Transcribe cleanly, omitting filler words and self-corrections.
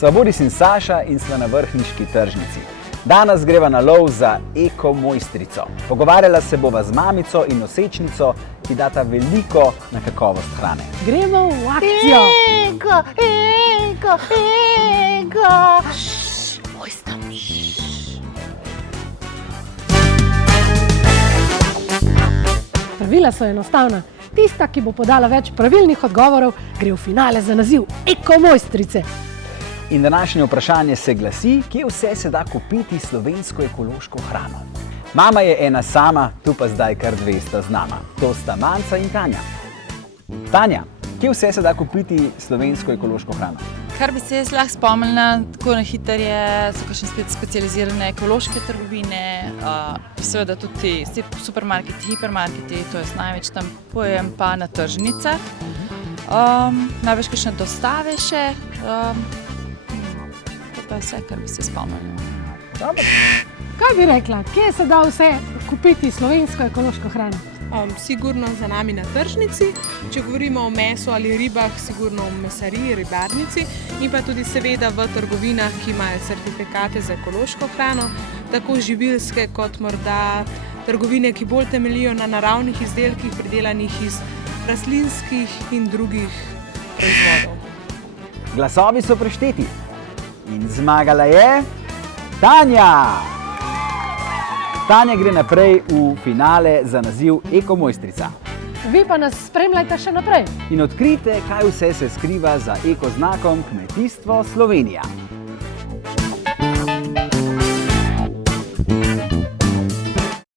Sva Boris in Saša in sva na vrhniški tržnici. Danes greva na lov za eko mojstrico. Pogovarjala se bova z mamico in nosečnico, ki data veliko na kakovost hrane. Gremo v akcijo! Eko! Mojster! Pravila so enostavna. Tista, ki bo podala več pravilnih odgovorov, gre v finale za naziv Eko mojstrice. In današnje vprašanje se glasi, kje vse se da kupiti slovensko ekološko hrano. Mama je ena sama, tu pa zdaj kar dve sta z nama. To sta Manca in Tanja. Tanja, kje vse se da kupiti slovensko ekološko hrano? Kar bi se jaz lahko spomnila, tako na hiter so kakšne spet specializirane ekološke trgovine, seveda tudi supermarketi, hipermarketi, to jaz največ tam pojem, pa na tržnicah. Največ kakšne dostave še, to pa je vse, kar bi se spomnila. Dobro. Kaj bi rekla, kje se da vse kupiti slovensko ekološko hrano? Sigurno za nami na tržnici, če govorimo o mesu ali ribah, sigurno v mesariji, ribarnici in pa tudi seveda v trgovinah, ki imajo certifikate za ekološko hrano, tako živilske kot morda trgovine, ki bolj temeljijo na naravnih izdelkih, pridelanih iz rastlinskih in drugih proizvodov. Glasovi so prešteti in zmagala je Tanja! Tanja gre naprej v finale za naziv Eko mojstrica. Vi pa nas spremljajte še naprej. In odkrijte, kaj vse se skriva za eko znakom Kmetijstvo Slovenija.